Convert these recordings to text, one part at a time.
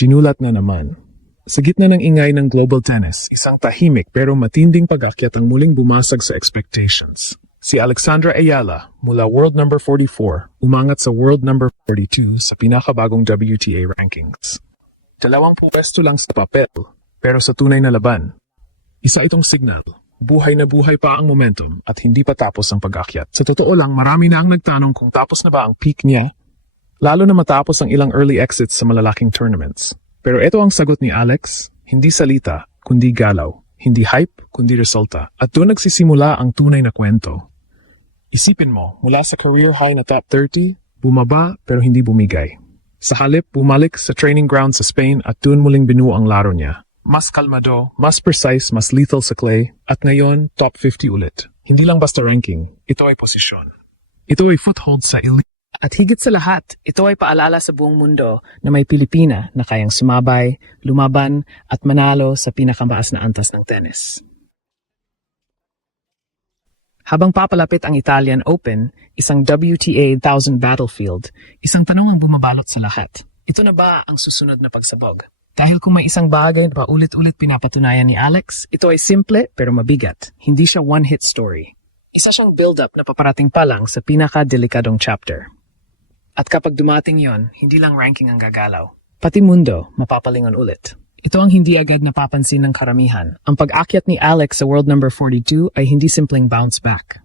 Ginulat na naman. Sa gitna ng ingay ng global tennis, isang tahimik pero matinding pag-akyat ang muling bumasag sa expectations. Si Alexandra Ayala, mula world number 44, umangat sa world number 42 sa pinakabagong WTA rankings. 20 pwesto lang sa papel, pero sa tunay na laban. Isa itong signal. Buhay na buhay pa ang momentum at hindi pa tapos ang pag-akyat. Sa totoo lang, marami na ang nagtanong kung tapos na ba ang peak niya, lalo na matapos ang ilang early exits sa malalaking tournaments. Pero ito ang sagot ni Alex, hindi salita, kundi galaw. Hindi hype, kundi resulta. At doon nagsisimula ang tunay na kwento. Isipin mo, mula sa career high na top 30, bumaba pero hindi bumigay. Sa halip, bumalik sa training ground sa Spain at doon muling binuo ang laro niya. Mas kalmado, mas precise, mas lethal sa clay, at ngayon, top 50 ulit. Hindi lang basta ranking, ito ay posisyon. Ito ay foothold sa elite. At higit sa lahat, ito ay paalala sa buong mundo na may Pilipina na kayang sumabay, lumaban, at manalo sa pinakamataas na antas ng tennis. Habang papalapit ang Italian Open, isang WTA 1000 battlefield, isang tanong ang bumabalot sa lahat. Ito na ba ang susunod na pagsabog? Dahil kung may isang bagay na paulit-ulit pinapatunayan ni Alex, ito ay simple pero mabigat. Hindi siya one-hit story. Isa siyang build-up na paparating pa lang sa pinaka-delikadong chapter. At kapag dumating yon, hindi lang ranking ang gagalaw. Pati mundo, mapapalingon ulit. Ito ang hindi agad napapansin ng karamihan. Ang pag-akyat ni Alex sa world number 42 ay hindi simpleng bounce back.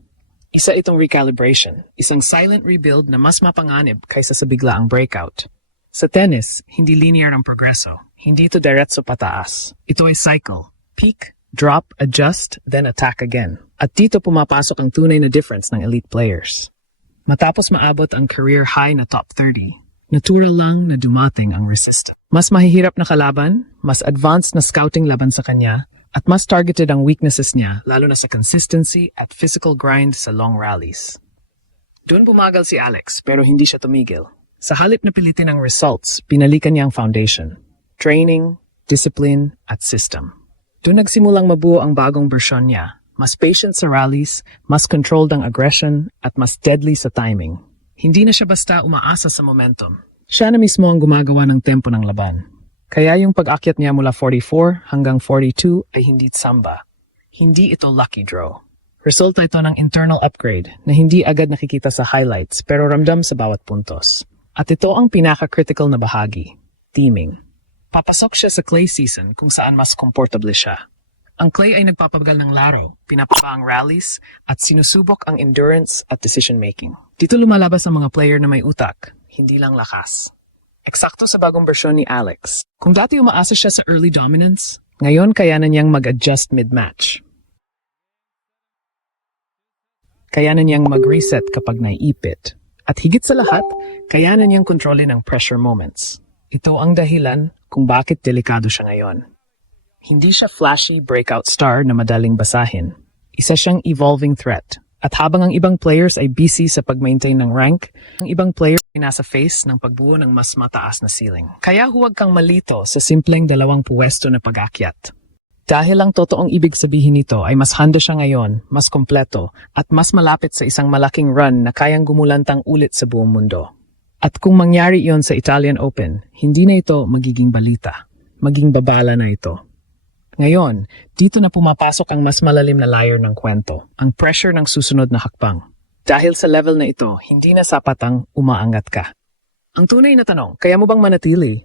Isa itong recalibration, isang silent rebuild na mas mapanganib kaysa sa biglaang breakout. Sa tennis, hindi linear ang progreso. Hindi ito diretso pataas. Ito ay cycle. Peak, drop, adjust, then attack again. At dito pumapasok ang tunay na difference ng elite players. Matapos maabot ang career high na top 30, natural lang na dumating ang resistance. Mas mahihirap na kalaban, mas advanced na scouting laban sa kanya, at mas targeted ang weaknesses niya lalo na sa consistency at physical grind sa long rallies. Doon bumagal si Alex pero hindi siya tumigil. Sa halip na pilitin ang results, pinalikan niya ang foundation. Training, discipline, at system. Doon nagsimulang mabuo ang bagong bersyon niya. Mas patient sa rallies, mas controlled ang aggression, at mas deadly sa timing. Hindi na siya basta umaasa sa momentum. Siya na mismo ang gumagawa ng tempo ng laban. Kaya yung pag-akyat niya mula 44 hanggang 42 ay hindi tsamba. Hindi ito lucky draw. Resulta ito ng internal upgrade na hindi agad nakikita sa highlights pero ramdam sa bawat puntos. At ito ang pinaka-critical na bahagi, teaming. Papasok siya sa clay season kung saan mas komportable siya. Ang clay ay nagpapabagal ng laro, pinapaba ang rallies, at sinusubok ang endurance at decision-making. Dito lumalabas ang mga player na may utak, hindi lang lakas. Eksakto sa bagong bersyon ni Alex. Kung dati umaasa siya sa early dominance, ngayon kayanan niyang mag-adjust mid-match. Kayanan niyang mag-reset kapag naiipit. At higit sa lahat, kayanan niyang kontrolin ang pressure moments. Ito ang dahilan kung bakit delikado siya ngayon. Hindi siya flashy breakout star na madaling basahin. Isa siyang evolving threat. At habang ang ibang players ay busy sa pag-maintain ng rank, ang ibang player ay nasa face ng pagbuo ng mas mataas na ceiling. Kaya huwag kang malito sa simpleng 2 puwesto na pag-akyat. Dahil ang totoong ibig sabihin nito ay mas handa siya ngayon, mas kompleto, at mas malapit sa isang malaking run na kayang gumulantang ulit sa buong mundo. At kung mangyari iyon sa Italian Open, hindi na ito magiging balita. Maging babala na ito. Ngayon, dito na pumapasok ang mas malalim na layer ng kwento, ang pressure ng susunod na hakbang. Dahil sa level na ito, hindi na sapat ang umaangat ka. Ang tunay na tanong, kaya mo bang manatili?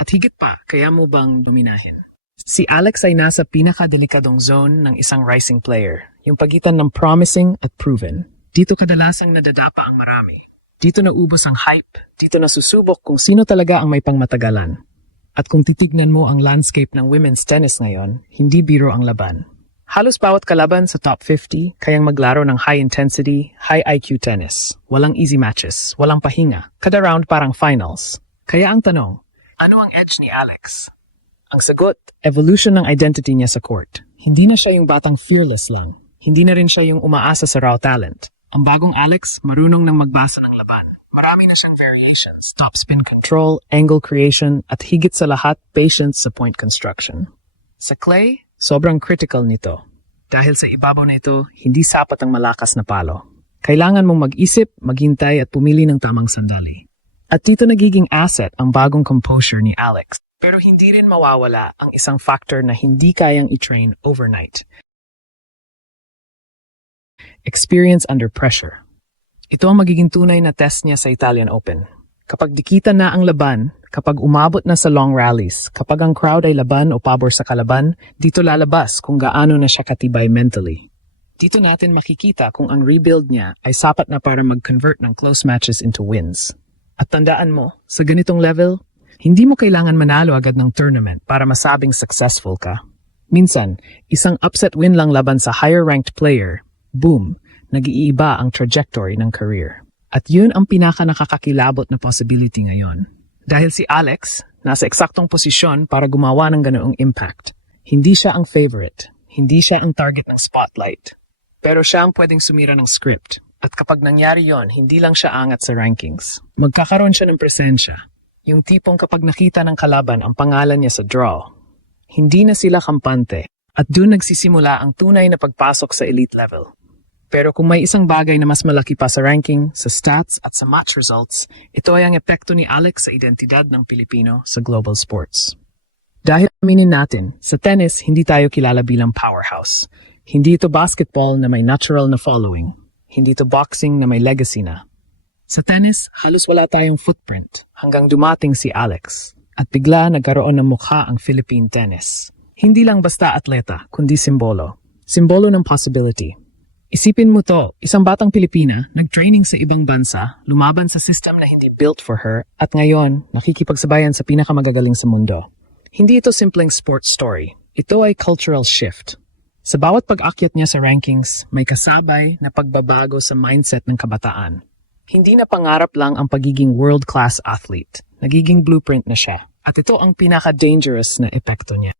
At higit pa, kaya mo bang dominahin? Si Alex ay nasa pinakadelikadong zone ng isang rising player, yung pagitan ng promising at proven. Dito kadalasang nadadapa ang marami. Dito naubos ang hype, dito nasusubok kung sino talaga ang may pangmatagalan. At kung titignan mo ang landscape ng women's tennis ngayon, hindi biro ang laban. Halos bawat kalaban sa top 50 kayang maglaro ng high-intensity, high-IQ tennis. Walang easy matches, walang pahinga. Kada round parang finals. Kaya ang tanong, ano ang edge ni Alex? Ang sagot, evolution ng identity niya sa court. Hindi na siya yung batang fearless lang. Hindi na rin siya yung umaasa sa raw talent. Ang bagong Alex, marunong nang magbasa ng laban. Marami na siyang variations. Top spin control, angle creation, at higit sa lahat, patience sa point construction. Sa clay, sobrang critical nito. Dahil sa ibabaw na ito, hindi sapat ang malakas na palo. Kailangan mong mag-isip, maghintay at pumili ng tamang sandali. At dito nagiging asset ang bagong composure ni Alex. Pero hindi rin mawawala ang isang factor na hindi kayang i-train overnight. Experience under pressure. Ito ang magiging tunay na test niya sa Italian Open. Kapag dikitan na ang laban, kapag umabot na sa long rallies, kapag ang crowd ay laban o pabor sa kalaban, dito lalabas kung gaano na siya katibay mentally. Dito natin makikita kung ang rebuild niya ay sapat na para mag-convert ng close matches into wins. At tandaan mo, sa ganitong level, hindi mo kailangan manalo agad ng tournament para masabing successful ka. Minsan, isang upset win lang laban sa higher-ranked player, boom, nag-iiba ang trajectory ng career. At yun ang pinaka-nakakakilabot na possibility ngayon. Dahil si Alex, nasa eksaktong posisyon para gumawa ng ganoong impact. Hindi siya ang favorite, hindi siya ang target ng spotlight. Pero siya ang pwedeng sumira ng script. At kapag nangyari yon, hindi lang siya angat sa rankings. Magkakaroon siya ng presensya. Yung tipong kapag nakita ng kalaban ang pangalan niya sa draw, hindi na sila kampante. At doon nagsisimula ang tunay na pagpasok sa elite level. Pero kung may isang bagay na mas malaki pa sa ranking, sa stats at sa match results, ito ay ang epekto ni Alex sa identidad ng Pilipino sa global sports. Dahil aminin natin, sa tennis, hindi tayo kilala bilang powerhouse. Hindi ito basketball na may natural na following. Hindi ito boxing na may legacy na. Sa tennis, halos wala tayong footprint hanggang dumating si Alex. At bigla nagkaroon ng mukha ang Philippine tennis. Hindi lang basta atleta, kundi simbolo. Simbolo ng possibility. Isipin mo to, isang batang Pilipina, nag-training sa ibang bansa, lumaban sa system na hindi built for her, at ngayon, nakikipagsabayan sa pinakamagagaling sa mundo. Hindi ito simpleng sports story. Ito ay cultural shift. Sa bawat pag-akyat niya sa rankings, may kasabay na pagbabago sa mindset ng kabataan. Hindi na pangarap lang ang pagiging world-class athlete. Nagiging blueprint na siya. At ito ang pinaka-dangerous na epekto niya.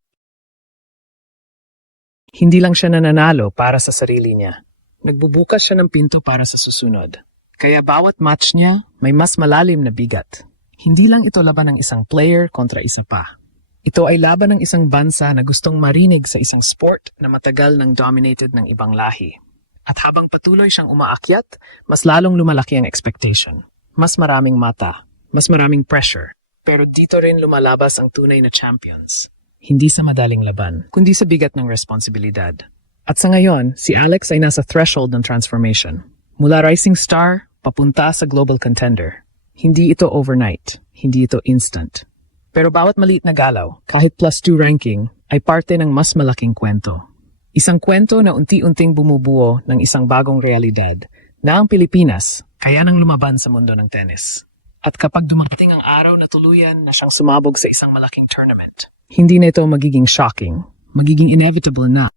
Hindi lang siya nananalo para sa sarili niya. Nagbubukas siya ng pinto para sa susunod. Kaya bawat match niya, may mas malalim na bigat. Hindi lang ito laban ng isang player kontra isa pa. Ito ay laban ng isang bansa na gustong marinig sa isang sport na matagal nang dominated ng ibang lahi. At habang patuloy siyang umaakyat, mas lalong lumalaki ang expectation. Mas maraming mata, mas maraming pressure. Pero dito rin lumalabas ang tunay na champions. Hindi sa madaling laban, kundi sa bigat ng responsibilidad. At sa ngayon, si Alex ay nasa threshold ng transformation. Mula rising star, papunta sa global contender. Hindi ito overnight, hindi ito instant. Pero bawat maliit na galaw, kahit +2 ranking, ay parte ng mas malaking kwento. Isang kwento na unti-unting bumubuo ng isang bagong realidad na ang Pilipinas kaya nang lumaban sa mundo ng tennis. At kapag dumating ang araw na tuluyan na siyang sumabog sa isang malaking tournament, hindi na ito magiging shocking, magiging inevitable na.